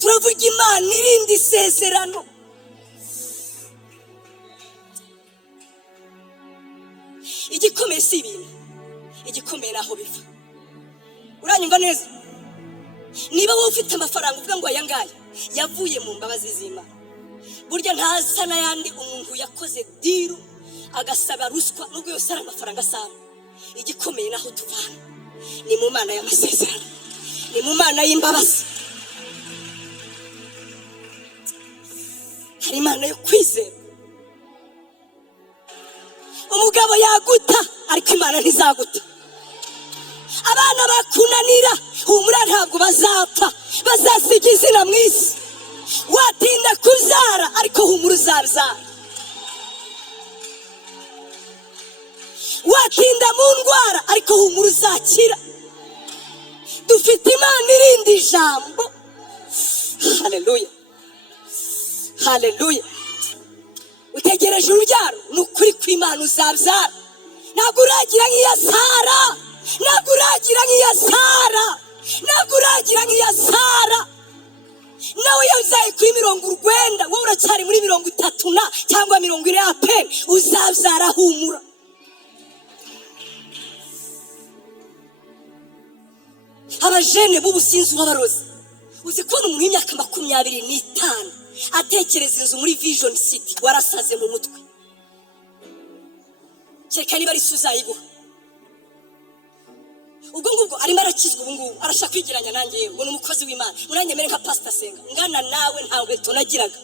turavuga Imana irindi isezerano. Igikomeye si ibintu, igikomeye naho biva. Uranyumva neza? Niba wowe ufite amafaranga uvuga ngo aya ngaya yavuye mu mbabazi z'Imana, burya ntasa n'ayandi umuntu yakoze diru agasaba ruswa nubwo yose ari amafaranga asanga. Igikomeye naho tuvana ni mu Mana y'amasezerano, ni mu Mana y'imbabazi. Hari Imana yo kwizera. Umugabo yaguta ariko Imana ntizaguta. Abana bakunanira humura ntabwo bazapfa, bazasiga izina mu isi. Watinda kubyara ariko humura uzabyara. Watinda mu ndwara ariko humura uzakira. Dufite Imana irindi ijambo. Haleluya, haleluya. Utegereje urubyaro, ni ukuri kw'Imana uzabyara. Ntabwo uragira nk'iya Sara, ntabwo uragira nk'iya Sara, ntabwo uragira nk'iya Sara. Nawe yabyaye kuri 90, wowe uracyari muri 30 cyangwa 40 ya peni. Uzabyara humura. Abajene b'ubusinzi w'abarozi, uzi kubona umuntu w'imyaka 25 atekereza inzu muri Vision City, warasaze mu mutwe. Cyeka niba ari suzayiguha. Ubwo ngubwo arimo arakizwa, ubu ngubu arashaka kwigiranya nanjye yewe ngo ni umukozi w'Imana. Muranyemere nka Pastor Senga, ngana nawe ntawe tonagiraga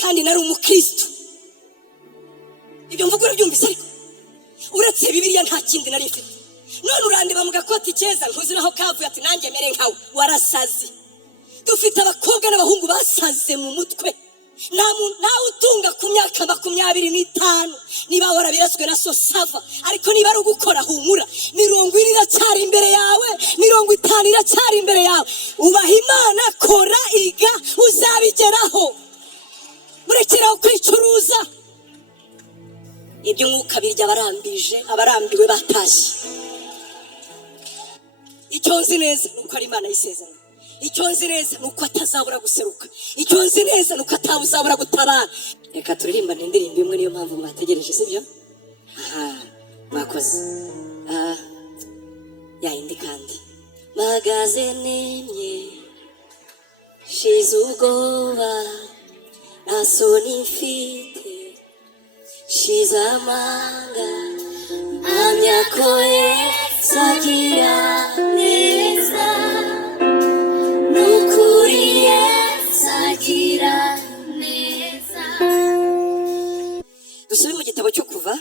kandi nari umukristo. Ibyo mvugo urabyumvise ariko uretse Bibiliya nta kindi nari mfite. None urandeba mu gakoti keza ntuziraho kavuye ati nanjye mere nkawe, warasaze. Dufite abakobwa n'abahungu basaze mu mutwe. Nawe utunga ku myaka 25 niba warabiraswe na so sava, ariko niba ari ugukora humura. 40 iracyari imbere yawe, 50 iracyari imbere yawe. Ubaha Imana, kora, iga, uzabigeraho. Murekeraho kwicuruza. Ibyo mwuka birya abarambije, abarambiwe batashye. Icyo nzi neza nuko ari Imana y'isezerano. Icyo nzi neza nuko atazabura guseruka. Icyo nzi neza nuko atazabura gutabara. Reka turirimba indirimbo imwe, niyo mpamvu mwategereje, sibyo? Mwakoze. Yayindi kandi magaze nemye shize ubwoba, nta soni mfite, shize amanga, mpamya ko Yesu agira neza. Nukuri Yesu agira neza. Dusubire mu gitabo cyo Kuva,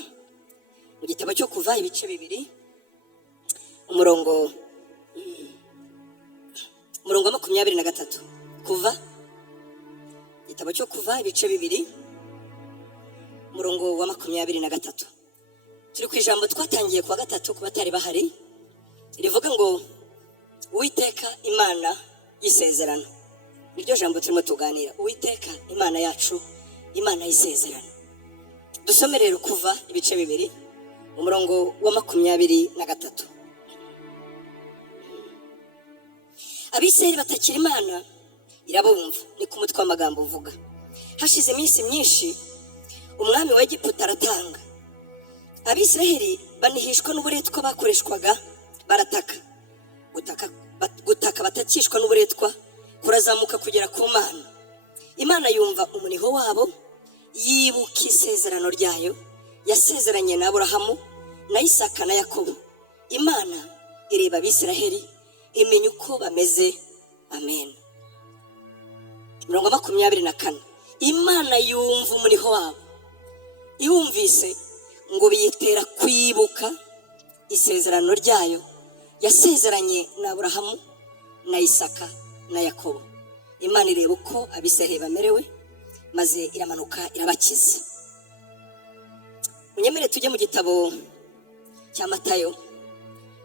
mu gitabo cyo Kuva ibice 2, umurongo wa 23. Kuva, igitabo cyo Kuva ibice 2, umurongo wa 23. Turi ku ijambo twatangiye kuwa gatatu ku batari bahari, rivuga ngo Uwiteka Imana y'isezerano. Iryo jambo turimo tuganira, Uwiteka Imana yacu, Imana y'isezerano. Dusome rero Kuva ibice 2, umurongo wa 23. Abisirayeli batakira Imana irabumva, ni ku mutwe w'amagambo uvuga. Hashize iminsi myinshi umwami wa Egiputa aratanga. Abisirayeli banihishwa n'uburetwa bakoreshwaga, barataka. Gutaka batakishwa n'uburetwa kurazamuka kugera ku Mana. Imana yumva umuniho wabo, yibuka isezerano ryayo yasezeranye na Aburahamu na Isaka na Yakobo. Imana ireba Abisirayeli, imenya uko bameze. Amen. Umurongo wa 24. Imana yumva umuniho wabo, iwumvise ngo biyitera kwibuka isezerano ryayo yasezeranye na Aburahamu na Isaka na Yakobo. Imana ireba uko Abisirayeli bamerewe, maze iramanuka irabakiza. Unyemere tujye mu gitabo cya Matayo,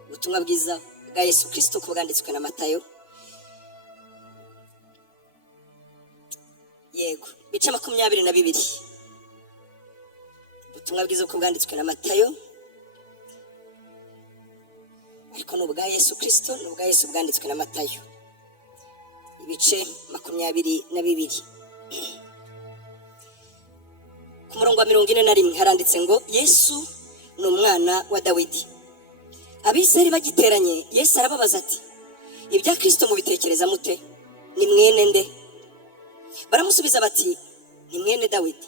ubutumwa bwiza bwa Yesu Kristo ko bwanditswe na Matayo. Yego, bice 22. Ubutumwa bwiza ko bwanditswe na Matayo, ariko n'ubwa Yesu Kristo, n'ubwa Yesu bwanditswe na Matayo. ibice 22. Ku murongo wa 41 haranditse ngo Yesu ni umwana wa Dawidi. Abisirayeli bagiteranye, Yesu arababaza ati, ibya Kristo mubitekereza mute? Ni mwene nde? Baramusubiza bati, ni mwene Dawidi.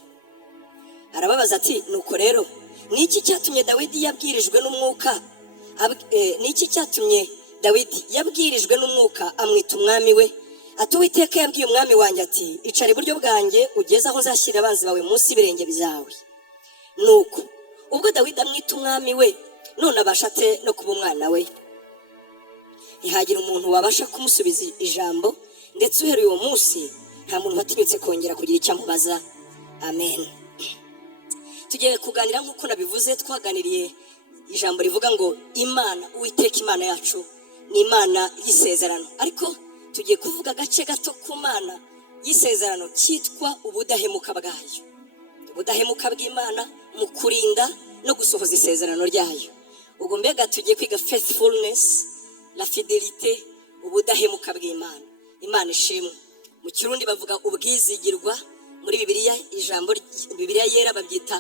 Arababaza ati, nuko rero niki cyatumye Dawidi yabwirijwe n'umwuka niki cyatumye Dawidi yabwirijwe n'umwuka amwita umwami we? Ati Uwiteka yabwiye umwami wanjye ati, icara iburyo bwanjye ugeze aho nzashyira abanzi bawe munsi y'ibirenge byawe. Nuko ubwo Dawidi amwita umwami we, none abasha ate no kuba umwana we? Ntihagira umuntu wabasha kumusubiza ijambo, ndetse uhereye uwo munsi nta muntu watinyutse kongera kugira icyo amubaza. Amen. Tugiye kuganira nk'uko nabivuze, twaganiriye ijambo rivuga ngo Imana, Uwiteka Imana yacu ni Imana y'isezerano. Ariko tugiye kuvuga agace gato ku Mana y'isezerano cyitwa ubudahemuka bwayo. Ubudahemuka bw'Imana mu kurinda no gusohoza isezerano ryayo. Ubwo mbega tugiye kwiga faithfulness, la fidelité, ubudahemuka bw'Imana. Imana ishimwe. Mu Kirundi bavuga ubwizigirwa, muri Bibiliya ijambo Bibiliya yera babyita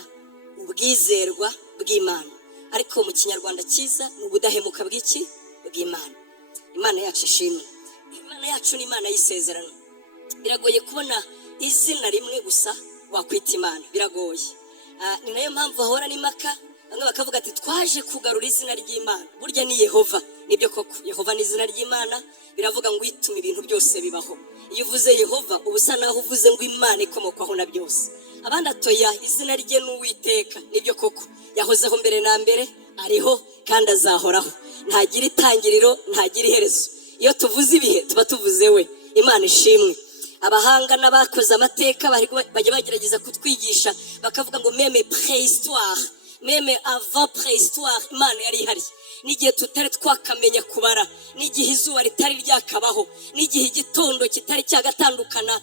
ubwizerwa bw'Imana. Ariko mu Kinyarwanda cyiza ni ubudahemuka bw'iki? Bw'Imana. Imana yacu ishimwe. Imana yacu ni Imana y'isezerano. Biragoye kubona izina rimwe gusa wakwita Imana, biragoye. Ni nayo mpamvu ahora n'imaka, bamwe bakavuga ati twaje kugarura izina ry'Imana. Burya ni Yehova. Nibyo koko, Yehova ni izina ry'Imana. Biravuga ngo ituma ibintu byose bibaho. Iyo uvuze Yehova ubusa naho uvuze ngo Imana ikomokwaho na byose. Abandi atoya izina rye n'Uwiteka. Nibyo koko, yahozeho mbere na mbere, ariho kandi azahoraho. Ntagira itangiriro, ntagira iherezo. Iyo tuvuze ibihe tuba tuvuze we. Imana ishimwe. Abahanga n'abakoze amateka bajya bagerageza kutwigisha bakavuga ngo meme préhistoire, meme avant préhistoire Imana yari ihari. N'igihe tutari twakamenya kubara, n'igihe izuba ritari ryakabaho, n'igihe igitondo kitari cyagatandukana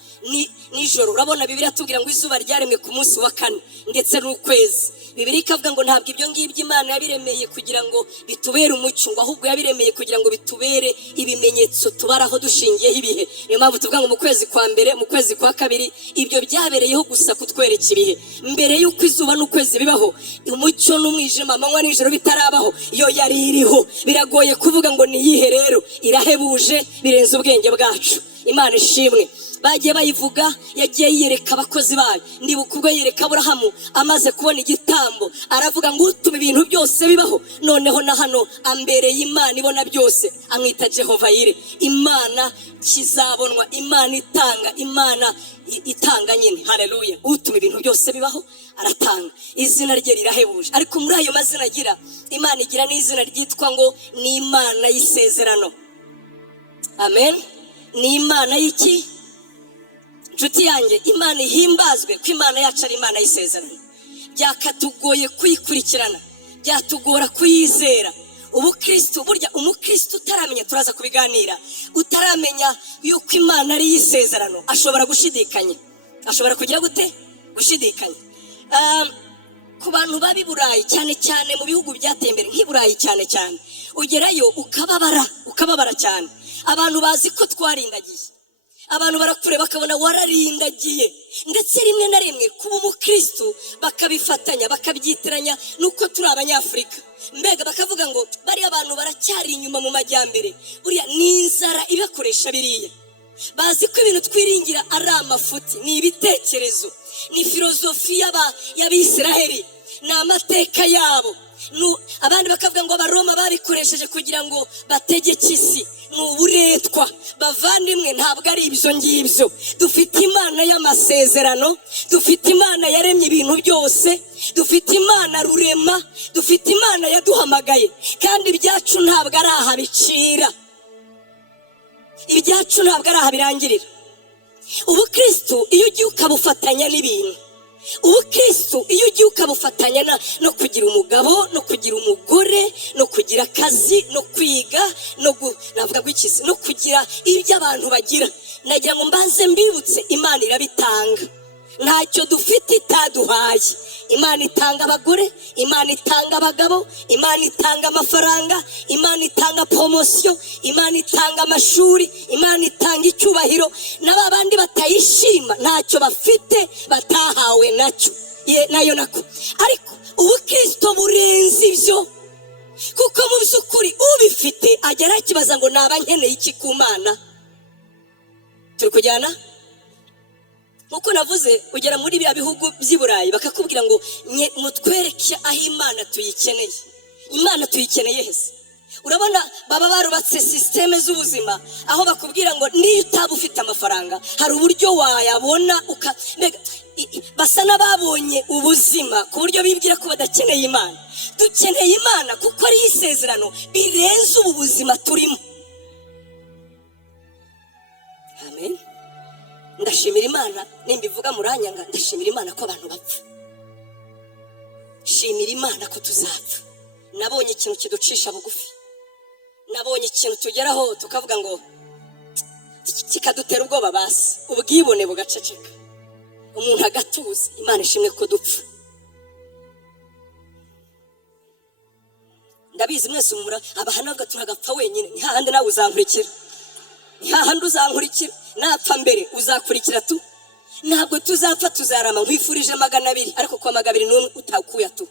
nijoro. Urabona Bibiliya tubwira ngo izuba ryaremwe ku munsi wa 4 ndetse n'ukwezi. Bibiliya ikavuga ngo ntabwo ibyo ngibyo Imana yabiremeye kugira ngo bitubere umucyo, ngo ahubwo yabiremeye kugira ngo bitubere ibimenyetso tubaraho dushingiyeho ibihe. Niyo mpamvu tuvuga ngo mu kwezi kwa mbere, mu kwezi kwa kabiri, ibyo byabereyeho gusa kutwereka ibihe. Mbere y'uko izuba n'ukwezi bibaho, umucyo n'umwijima, amanywa n'ijoro bitarabaho, iyo yari iriho. Biragoye kuvuga ngo niyihe rero, irahebuje birenze ubwenge bwacu. Imana ishimwe. Bagiye bayivuga, yagiye yiyereka abakozi bayo. Ndibuka ubwo yereka Aburahamu amaze kubona igitambo, aravuga ngo utuma ibintu byose bibaho. Noneho na hano ambereye Imana ibona byose, amwita Jehova Yire. Imana kizabonwa, Imana itanga, Imana itanga nyine. Haleluya. Utuma ibintu byose bibaho aratanga. Izina rye rirahebuje. Ariko muri ayo mazina agira, Imana igira n'izina ryitwa ngo ni Imana y'isezerano. Amen. Ni Imana y'iki? Nshuti yanjye, Imana ihimbazwe ko Imana yacu ari Imana y'isezerano. Byakatugoye kuyikurikirana, byatugora kuyizera. Ubukristo, burya umukristo utaramenya, turaza kubiganira, utaramenya yuko Imana ari y'isezerano ashobora gushidikanya. Ashobora kugira gute? Gushidikanya. Ku bantu babi Burayi cyane cyane mu bihugu byatembere nk'i Burayi cyane cyane, ugerayo ukababara cyane. Abantu bazi ko twarindagiye. Abantu barakureba bakabona wararindagiye, ndetse rimwe na rimwe kuba umukristo bakabifatanya bakabyitiranya nuko turi Abanyafurika. Mbega bakavuga ngo bari abantu baracyari inyuma mu majyambere. Buriya ni inzara ibakoresha biriya. Bazi ko ibintu twiringira ari amafuti, ni ibitekerezo, ni filozofi y'Abisiraheli, ni amateka yabo. Abandi bakavuga ngo Abaroma babikoresheje kugira ngo bategeke isi. Ni uburetwa. Bavandimwe, ntabwo ari ibyo ngibyo. Dufite Imana y'amasezerano, dufite Imana yaremye ibintu byose, dufite Imana rurema, dufite Imana yaduhamagaye, kandi ibyacu ntabwo ari aha bicira, ibyacu ntabwo ari aha birangirira. Ubukristo iyo ugiye ukabufatanya n'ibintu, ubukristo iyo ugiye ukabufatanya no kugira umugabo, no kugira umugore, no kugira akazi, no kwiga, navuga gwikizi, no kugira ibyo abantu bagira, nagira ngo mbanze mbibutse, Imana irabitanga. Ntacyo dufite itaduhaye. Imana itanga abagore, Imana itanga abagabo, Imana itanga amafaranga, Imana itanga promotion, Imana itanga amashuri, Imana itanga cyubahiro na babandi batayishima ntacyo bafite batahawe nacyo nayo nako. Ariko ubukristo burenze ibyo, kuko mu by'ukuri ubifite agera akibaza ngo naba nkeneye iki ku Mana. Turi kujyana nkuko navuze, ugera muri bya bihugu by'i Burayi bakakubwira ngo mutwereke aho Imana tuyikeneye. Imana tuyikeneye hese. Urabona baba barubatse systeme z'ubuzima aho bakubwira ngo niyo utaba ufite amafaranga hari uburyo wayabona basa n'ababonye ubuzima ku buryo bibwira ko badakeneye Imana. Dukeneye Imana kuko ari isezerano birenze ubu buzima turimo. Amen. Ndashimira Imana nimbivuga muranyanga, ndashimira Imana ko abantu bapfa. Shimira Imana ko tuzapfa. Nabonye ikintu kiducisha bugufi, nabonye ikintu tugeraho tukavuga ngo kikadutera ubwoba, basi ubwibone bugaceceka, umuntu agatuza. Imana ishimwe ko dupfa. Ndabizi mwese umura abahanaga turagapfa wenyine, ni hahandi nawe uzankurikira, ni hahandi uzankurikira, napfa mbere uzakurikira tu. Ntabwo tuzapfa, tuzarama. Nkwifurije 200 ariko kwa 201 utakuya tu.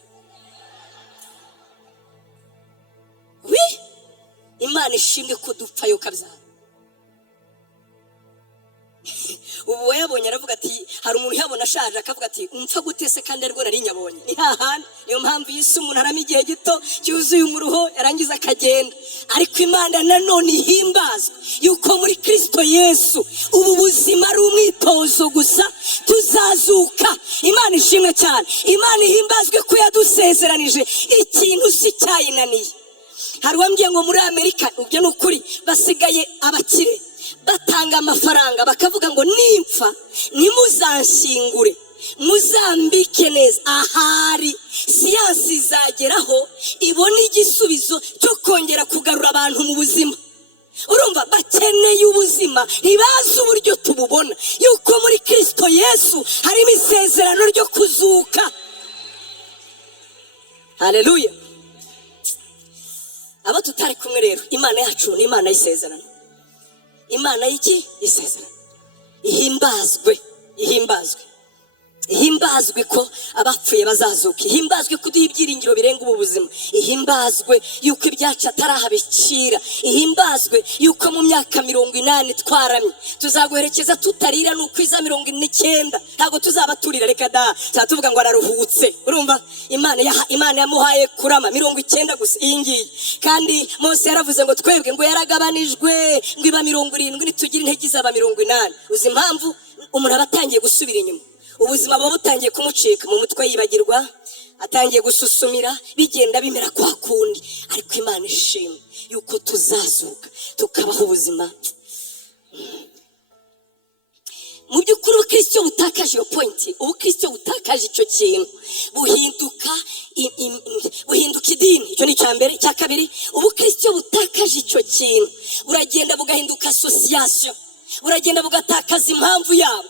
Imana ishimwe ko dupfa yo kabyara. Ubu wayabonye aravuga ati, hari umuntu yabona ashaje akavuga ati umfa gutese kandi ariko nari nyabonye. Ni hahandi niyo mpamvu Yesu umuntu arama igihe gito cyuzuye umuruho yarangiza akagenda. Ariko Imana nanone ihimbazwa yuko muri Kristo Yesu ubu buzima ari umwitozo gusa, tuzazuka. Imana ishimwe cyane. Imana ihimbazwe ko yadusezeranije ikintu si cyayinaniye. Hari wambwiye ngo muri Amerika ubyo n'ukuri basigaye abakire batanga amafaranga bakavuga ngo nimpfa nimuzanshyingure muzambike neza, ahari siyansi izageraho ibona igisubizo cyo kongera kugarura abantu mu buzima. Urumva bakeneye ubuzima, ntibazi uburyo tububona, yuko muri Kristo Yesu harimo isezerano ryo kuzuka. Haleluya. Abo tutari kumwe rero, Imana yacu ni Imana y'isezerano. Imana y'iki? Isezerano. Ihimbazwe, ihimbazwe. Ihimbazwe ko abapfuye bazazuka. Ihimbazwe kuduha ibyiringiro birenga ubu buzima. Ihimbazwe yuko ibyacu atarahabicira. Ihimbazwe yuko mu myaka 80 twaramye tuzaguherekeza tutarira, n'ukwiza 49 ntabwo tuzaba turira. Reka da tuvuga ngo araruhutse. Urumva Imana yamuhaye kurama 90 gusa iyi ngiyi. Kandi Mose yaravuze ngo twebwe ngo yaragabanijwe ngo iba 70 nitugira intege izaba 80. Uzi impamvu umuntu abatangiye gusubira inyuma, ubuzima bwo butangiye kumucika mu mutwe, yibagirwa, atangiye gususumira, bigenda bimera kwa kundi. Ariko Imana ishimwe yuko tuzazuka tukabaho ubuzima. Mu by'ukuri ubukristo butakaje iyo point, ubukristo butakaje icyo kintu buhinduka idini. Icyo ni cyambere. Cya kabiri, ubukristo butakaje icyo kintu buragenda bugahinduka association, buragenda bugatakaza impamvu yabo.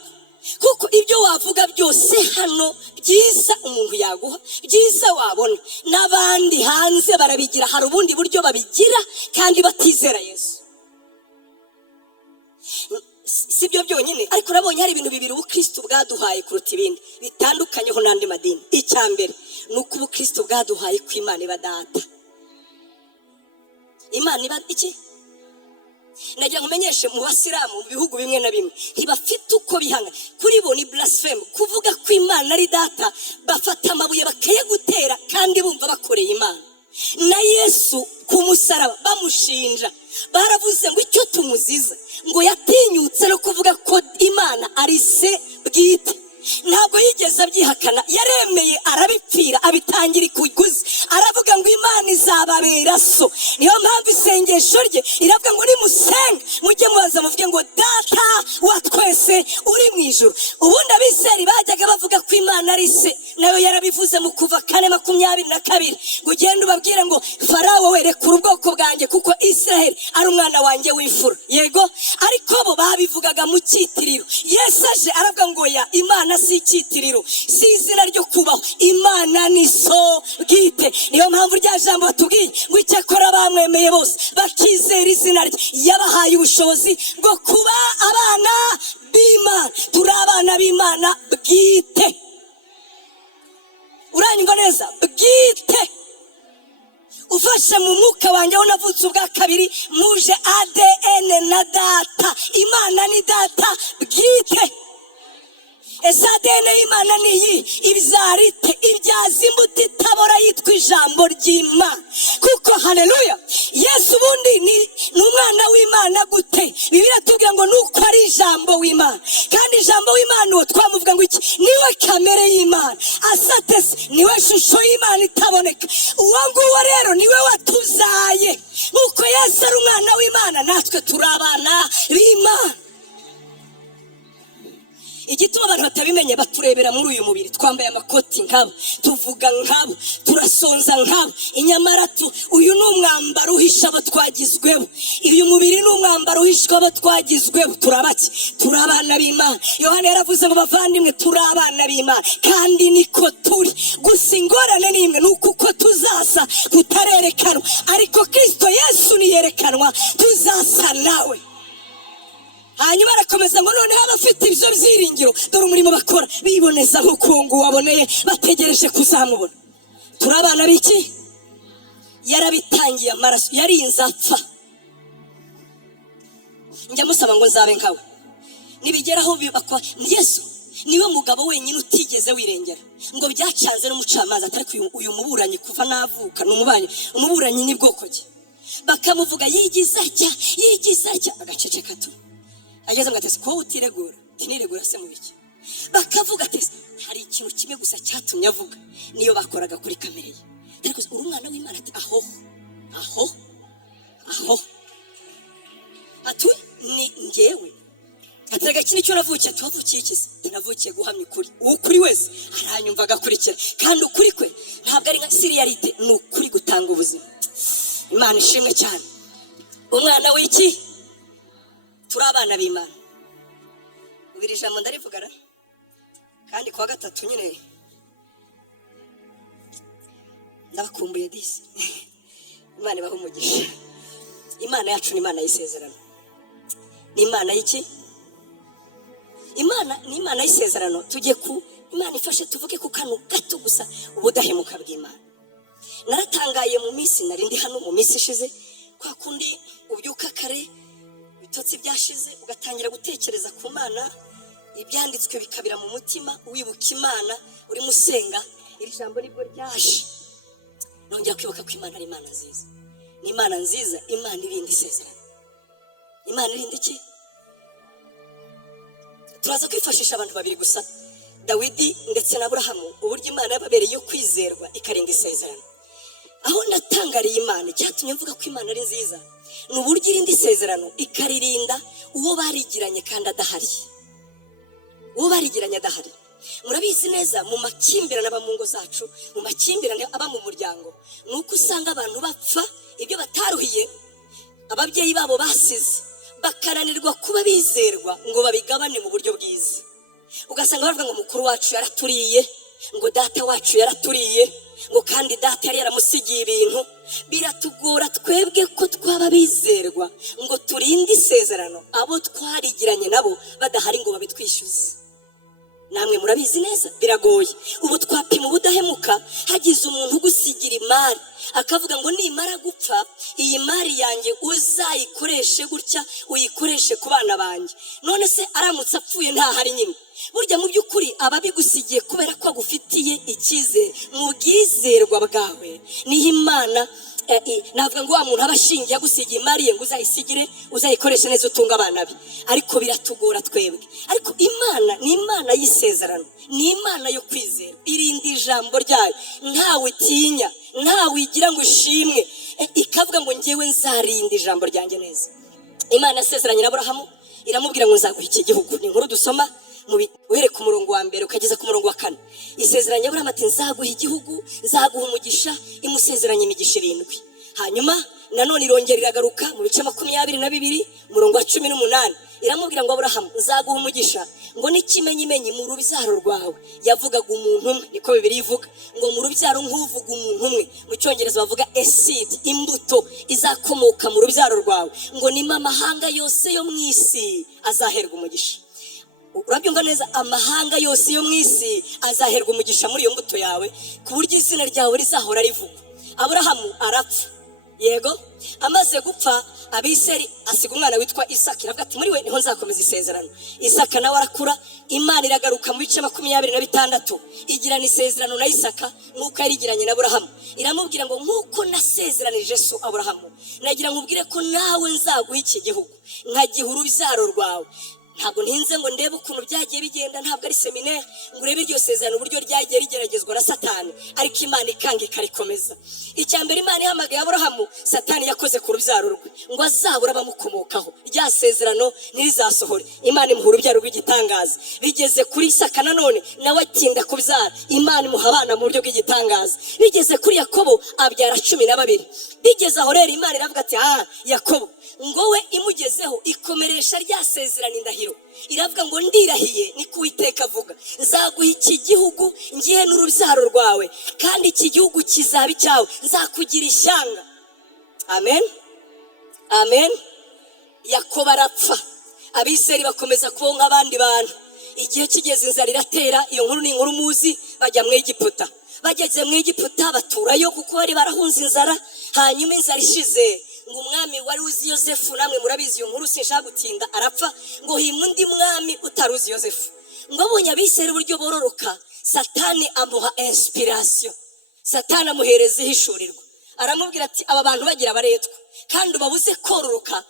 Kuko ibyo wavuga byose hano byiza umuntu yaguha, byiza wabona n'abandi hanze barabigira, hari ubundi buryo babigira kandi batizera Yesu. Si byo byonyine, ariko nabonye hari ibintu bibiri ubukristo bwaduhaye kuruta ibindi bitandukanyeho n'andi madini. Icyambere nuko ubukristo bwaduhaye ko Imana iba data. Imana iba iki? Nagira nkumenyeshe mu Basilamu mu bihugu bimwe na bimwe ntibafite uko bihanga. Kuri bo ni blasphemy kuvuga ko Imana ari data. Bafata amabuye bakayagutera kandi bumva bakoreye Imana. Na Yesu ku musaraba bamushinja, baravuze ngo icyo tumuziza ngo yatinyutse no kuvuga ko Imana ari se bwite. Ntabwo yigeze abyihakana, yaremeye arabipfira, abitangira ikuguzi, aravuga ngo Imana izababera so. Niyo mpamvu isengesho rye iravuga ngo nimusenga mujye mubaza muvuge ngo data wa twese uri mu ijuru. Ubundi abiseri bajyaga bavuga ko Imana ari se, nayo yarabivuze mu Kuva 4:22 ngo ugende ubabwire ngo Farawo we rekura ubwoko bwanjye kuko Israel ari umwana wanjye w'imfura. Yego, ariko bo babivugaga mu cyitiriro. Yesu aje aravuga ngo ya Imana si icyitiriro, si izina ryo kubaho, Imana ni so bwite. Niyo mpamvu rya jambo batubwiye ngo icyakora bamwemeye bose bakizera izina rye yabahaye ubushobozi bwo kuba abana b'Imana. Turi abana b'Imana bwite. Uranyumva neza? Bwite. Ufashe mu mwuka wanjye aho navutse ubwa kabiri muje ADN na data. Imana ni data bwite. Ese ADN y'Imana ni iyi? Ibyarite ibyaza imbuto itabora yitwa ijambo ry'Imana. Kuko haleluya, Yesu ubundi ni umwana w'Imana gute? Bibiliya tubwira ngo nuko ari ijambo w'Imana. Kandi ijambo w'Imana uwo twamuvuga ngo iki? Niwe kamere y'Imana. Asatese niwe shusho y'Imana itaboneka. Uwo nguwo rero niwe watuzaye. Nkuko Yesu ari umwana w'Imana, natwe turi abana b'Imana. Igituma abantu batabimenye baturebera muri uyu mubiri, twambaye amakoti nkabo, tuvuga nkabo, turasonza nkabo. Inyamara uyu ni umwambaro uhisha abo twagizweho. Uyu mubiri ni umwambaro uhisha abo twagizweho. Turabaki? Turi abana b'Imana. Yohana yaravuze ngo bavandimwe turi abana b'Imana, kandi niko turi. Gusa ingorane nimwe nuko uko tuzasa kutarerekanwa, ariko Kristo Yesu niyerekanwa tuzasa nawe. Hanyuma arakomeza ngo noneho abafite ibyo byiringiro dore umurimo bakora biboneza nk'ukungu waboneye bategereje kuzamubona. Turi abana b'iki? Yarabitangiye amaraso, yarinze apfa. Njya musaba ngo nzabe nkawe. Nibigeraho bibakwa Yesu niwe mugabo wenyine utigeze wirengera ngo byacanze n'umucamanza atari uyu muburanyi kuva navuka umuburanyi ni bwoko ki? Bakamuvuga yigiza atya agaceceka tu. Ageze ngo atese ko utiregura tiniregura se mu biki. Bakavuga ati hari ikintu kimwe gusa cyatumye avuga, niyo bakoraga kuri kamere ye. Ariko uri umwana w'Imana ati aho atu ni njyewe ataraga kini cyo navukiye tuvukiye ikize navukiye guhamya ukuri. Ukuri wese aranyumva agakurikira, kandi ukuri kwe ntabwo ari nka siriyarite, ni ukuri gutanga ubuzima. Imana ishimwe cyane. Umwana w'iki? Turi abana b'Imana. Ubiri ijambo ndarivugara kandi kwa gatatu nyine ndabakumbuye disi. Imana ibaha umugisha. Imana yacu ni Imana y'isezerano. Ni Imana y'iki? Imana ni Imana y'isezerano. Tujye ku Imana ifashe tuvuge ku kantu gato gusa, ubudahemuka bw'Imana. Naratangaye mu minsi nari ndi hano mu minsi ishize, kwa kundi ubyuka kare ibitotsi byashize ugatangira gutekereza ku Mana, ibyanditswe bikabira mu mutima, wibuka Imana uri musenga. Iri jambo nibwo ryaje nongera kwibuka ko Imana ari Imana nziza. Ni Imana nziza, Imana irinda isezerano. Imana irinda iki? Turaza kwifashisha abantu babiri gusa, Dawidi ndetse na Aburahamu, uburyo Imana yababereye yo kwizerwa ikarinda isezerano. Aho natangariye Imana cyatumye mvuga ko Imana ari nziza, ni uburyo irinda isezerano ikaririnda uwo barigiranye kandi adahari. Uwo barigiranye adahari. Murabizi neza mu makimbirane aba mu ngo zacu, mu makimbirane aba mu muryango, nuko usanga abantu bapfa ibyo bataruhiye ababyeyi babo basize, bakaranirwa kuba bizerwa ngo babigabane mu buryo bwiza. Ugasanga bavuga ngo mukuru wacu yaraturiye, ngo data wacu yaraturiye, ngo kandi data yari yaramusigiye ibintu. Biratugora twebwe ko twaba bizerwa ngo turinde isezerano abo twarigiranye nabo badahari ngo babitwishyuze. Namwe murabizi neza biragoye. Ubu twapima ubudahemuka, hagize umuntu ugusigira imari akavuga ngo nimara gupfa iyi mari yanjye uzayikoreshe gutya, uyikoreshe ku bana banjye. None se aramutse apfuye ntahari nyine, burya mu by'ukuri ababigusigiye kubera ko agufitiye icyizere mu bwizerwa bwawe. Niho Imana navuga ngo wa muntu abashingiye agusigiye imari ye ngo uzayisigire uzayikoresha neza utunga abana be. Ariko biratugora twebwe. Ariko Imana ni Imana y'isezerano, ni Imana yo kwizera, irinda ijambo ryayo, ntawe itinya, ntawe igira ngo ishimwe, ikavuga ngo njyewe nzarinda ijambo ryanjye neza. Imana yasezeranye na Aburahamu iramubwira ngo nzaguha iki gihugu. Ni inkuru dusoma uhere ku murongo wa mbere ukageza ku murongo wa 4. Isezeranye Aburahamu ati nzaguha igihugu, nzaguha umugisha, imusezeranye imigisha 7. Hanyuma nanone irongera iragaruka mu bice 22 umurongo wa 18 iramubwira ngo Aburahamu nzaguha umugisha ngo n'ikimenyimenyi mu rubyaro rwawe. yavugaga umuntu umwe, niko Bibiliya ivuga ngo mu rubyaro nk'uvuga umuntu umwe, mu cyongereza bavuga a seed, imbuto izakomoka mu rubyaro rwawe, ngo nima amahanga yose yo mu isi azaherwa umugisha. Urabyumva neza? Amahanga yose yo mu isi azaherwa umugisha muri iyo mbuto yawe, ku buryo izina ryawe rizahora rivugwa. Aburahamu arapfa, yego. Amaze gupfa Abiseri asiga umwana witwa Isaka, iravuga ati muri we niho nzakomeza isezerano. Isaka nawe arakura, Imana iragaruka mu bice 26 igirana isezerano na Isaka nk'uko yarigiranye na Aburahamu. Iramubwira ngo nk'uko nasezeranije so Aburahamu, nagira nkubwire ko nawe nzaguha iki gihugu nkagiha urubyaro rwawe. Ntabwo ntinze ngo ndebe ukuntu byagiye bigenda, ntabwo ari seminaire ngo urebe iryo sezerano uburyo ryagiye rigeragezwa na Satani, ariko Imana ikanga ikarikomeza. Icyambere Imana ihamagaye Aburahamu, Satani yakoze ku rubyaro rwe ngo azabura bamukomokaho, rya sezerano ntirizasohore. Imana imuha urubyaro rw'igitangaza. Bigeze kuri Isaka nanone nawe atinda kubyara, Imana imuha abana mu buryo bw'igitangaza. Bigeze kuri Yakobo abyara 12. Bigeze aho rero Imana iravuga ati Yakobo ngo we imugezeho ikomeresha rya sezerano indahiro. Iravuga ngo ndirahiye ni Uwiteka avuga, nzaguha iki gihugu ngihe n'urubyaro rwawe, kandi iki gihugu kizaba icyawe, nzakugira ishyanga. Amen, amen. Yakobo arapfa, Abiseri bakomeza kubaho nk'abandi bantu. Igihe kigeze inzara iratera, iyo nkuru ni inkuru muzi. Bajya mu Egiputa, bageze mu Egiputa baturayo kuko bari barahunze inzara. Hanyuma inzara ishize ngo umwami wari uzi Yosefu, namwe murabizi iyo nkuru sinshaka gutinda, arapfa. Ngo hima undi mwami utaruzi Yosefu. Ngo abonye Abiseri uburyo bororoka, Satani amuha inspiration, Satani amuhereza ihishurirwa. Aramubwira ati aba bantu bagira baretwa kandi ubabuze kororoka.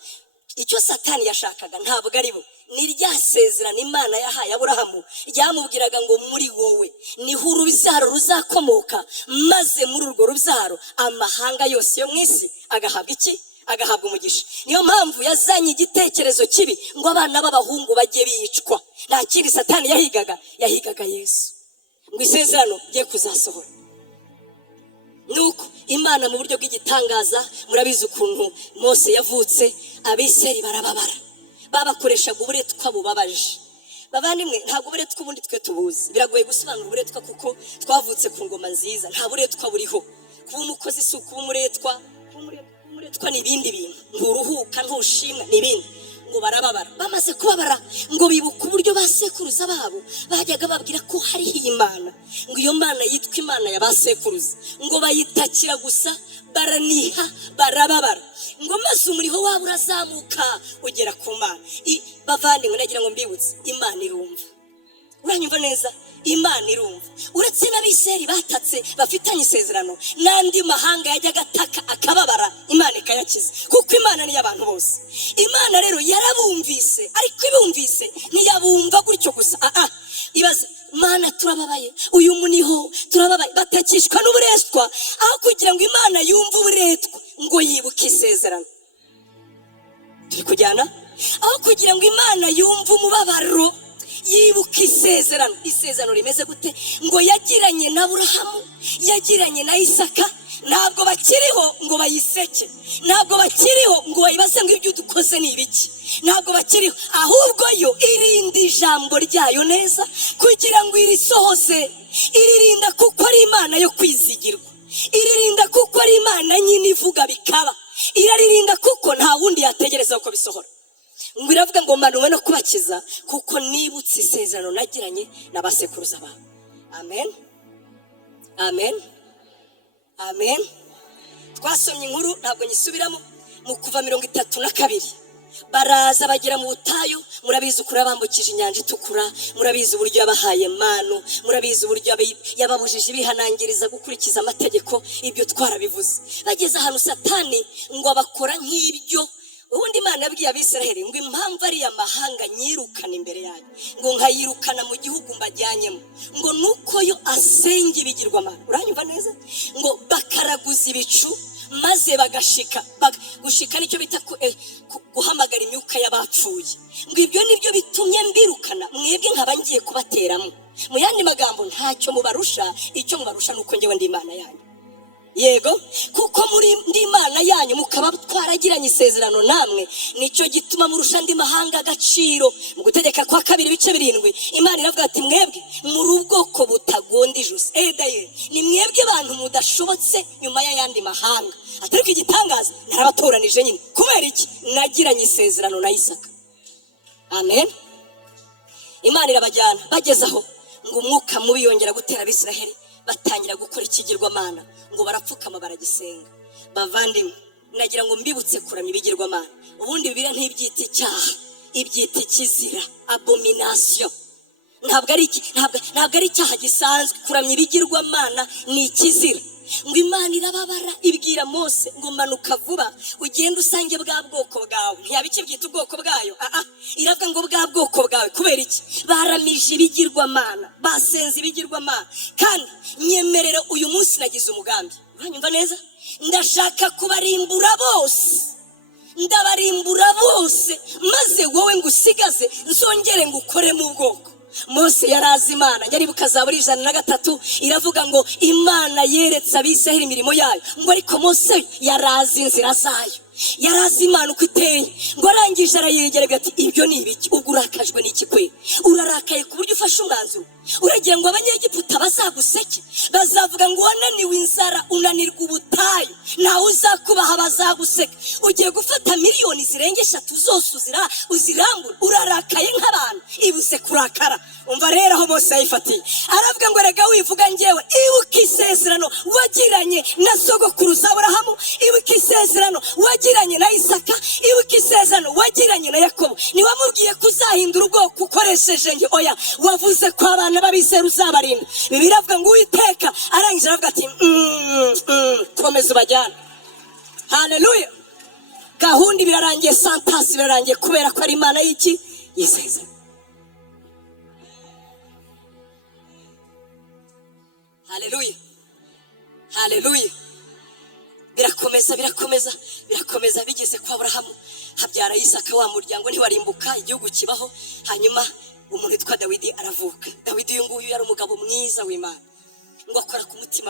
Icyo Satani yashakaga ntabwo ari bo, ni rya sezerano Imana yahaye Aburahamu, ryamubwiraga ngo muri wowe niho urubyaro ruzakomoka, maze muri urwo rubyaro amahanga yose yo mu isi agahabwa iki? Agahabwa umugisha. Niyo mpamvu yazanye igitekerezo kibi ngo abana b'abahungu bajye bicwa. Nta kindi Satani yahigaga Yesu, ngo isezerano rye kuzasohora. Nuko Imana mu buryo bw'igitangaza, murabizi ukuntu Mose yavutse, Abiseri barababara, babakoreshaga uburetwa bubabaje. Bavandimwe, ntabwo uburetwa ubundi twe tubuzi, biragoye gusobanura uburetwa kuko twavutse ku ngoma nziza. Nta buretwa buriho. Kuba umukozi si ukuba umuretwa. Umuretwa ni ibindi bintu, nturuhuka, ntushimwa, ni ibindi. Ngo barababara, bamaze kubabara ngo bibuka uburyo basekuruza babo bajyaga babwira ko hariho Imana, ngo iyo Mana yitwa Imana ya basekuruza, ngo bayitakira gusa, baraniha, barababara. Ngo maze umuriho wabo urazamuka ugera ku Mana. Bavandimwe, nagira ngo mbibutse, Imana irumva. Uranyumva neza? Imana irumva. Uretse n'Abiseri batatse bafitanye isezerano, n'andi mahanga yajyaga ataka akababara, Imana ikayakiza, kuko Imana ni y'abantu bose. Imana rero yarabumvise, ariko ibumvise ntiyabumva gutyo gusa. Ibaze, Mana turababaye, uyu muniho turababaye, batakishwa n'uburetwa, aho kugira ngo Imana yumve uburetwa ngo yibuke isezerano. Turi kujyana? Aho kugira ngo Imana yumve umubabaro yibuka isezerano. Isezerano rimeze gute? Ngo yagiranye na Aburahamu, yagiranye na Isaka. Ntabwo bakiriho ngo bayiseke, ntabwo bakiriho ngo bayibaze ngo ibyo dukoze ni ibiki. Ntabwo bakiriho, ahubwo yo irinda ijambo ryayo neza kugira ngo irisohoze. Iririnda kuko ari Imana yo kwizigirwa, iririnda kuko ari Imana nyine ivuga bikaba, iraririnda kuko nta wundi yategereza uko bisohora. Ngo iravuga ngo manuwe no kubakiza kuko nibutse isezerano nagiranye n'abasekuruza babo. Amen, amen, amen. Twasomye inkuru, ntabwo nyisubiramo. Mu Kuva 32 baraza bagera mu butayu, murabizi ukuri bambukije inyanja itukura, murabizi uburyo yabahaye manu, murabizi uburyo yababujije bihanangiriza gukurikiza amategeko. Ibyo twarabivuze. Bageze ahantu Satani ngo abakora nk'ibyo. Ubundi Imana yabwiye Abisiraheli ngo impamvu ari amahanga nyirukana imbere yayo, ngo nkayirukana mu gihugu mbajyanyemo, ngo nuko yo asenga ibigirwamana. Uranyumva neza? Ngo bakaraguza ibicu maze bagashika. Gushika nicyo bita guhamagara imyuka y'abapfuye. Ngo ibyo nibyo bitumye mbirukana, mwebwe nkaba ngiye kubateramo. Mu yandi magambo, ntacyo mubarusha, icyo mubarusha nuko njyewe ndi Imana yanyu. yego kuko muri Imana yanyu mukaba twaragiranye isezerano namwe, nicyo gituma murusha andi mahanga agaciro. Mu Gutegeka kwa 2:7 Imana iravuga ati mwebwe muri ubwoko butagonda ijosi. Edaye ni mwebwe abantu mudashobotse nyuma y'ayandi mahanga. Atari ko igitangaza narabatoranije nyine. Kubera iki? Nagiranye isezerano na Isaka. Amen. Imana irabajyana bagezaho ngo umwuka mubi yongera gutera Abisiraheli, batangira gukora ikigirwamana, ngo barapfukama baragisenga. Bavandimwe, nagira ngo mbibutse kuramya ibigirwamana. Ubundi Bibiliya ntibyita icyaha, ibyita ikizira, abomination. Ntabwo ari icyaha gisanzwe. Kuramya ibigirwamana ni ikizira. Ngo Imana irababara ibwira Mose ngo manuka vuba ugende usange bwa bwoko bwawe. Ntiyabiki byita ubwoko bwayo, iravuga ngo bwa bwoko bwawe. Kubera iki? Baramije ibigirwamana, basenze ibigirwamana. Kandi nyemerere uyu munsi nagize umugambi, uranyumva neza, ndashaka kubarimbura bose, ndabarimbura bose, maze wowe ngusigaze nzongere ngukore mu bwoko. Mose yarazi Imana, yari bukazaburi 103 iravuga ngo Imana yeretse Abisiraheli imirimo yayo, ngo ariko Mose yarazi inzira zayo, yarazi Imana uko iteye. Ngo arangije arayegerega ati ibyo ni ibiki? Ubwo urakajwe n'iki kwe? Urarakaye ku buryo ufashe umwanzuro? Uragira ngo Abanyegiputa bazaguseke, bazavuga ngo wananiwe inzara, unanirwa ubutayu, nawe uzakubaha bazaguseka. Ugiye gufata miliyoni zirenga 3 zose uzirambura, urarakaye nk'abantu. Ibuze kurakara. Umva rero aho Mose yayifatiye, aravuga ngo rega wivuga njyewe, ibuka isezerano wagiranye na sogokuruza Aburahamu, ibuka isezerano wagiranye na Isaka, ibuka isezerano wagiranye na Yakobo. Niwamubwiye kuzahindura ubwoko ukoresheje nge? Oya, wavuze ko abana b'Abisirayeli uzabarinda. Bibiliya iravuga ngo Uwiteka arangije aravuga ati komeza ubajyana. Haleluya. Gahunda birarangiye, santasi birarangiye, kubera ko ari Imana y'iki? Yisezerano. Haleluya. Haleluya. Birakomeza bigeze kwa Aburahamu, habyara Isaka, wa muryango ntiwarimbuka, igihugu kibaho. Hanyuma umuntu witwa Dawidi aravuka. Dawidi uyu nguyu yari umugabo mwiza w'Imana, ngo akora ku mutima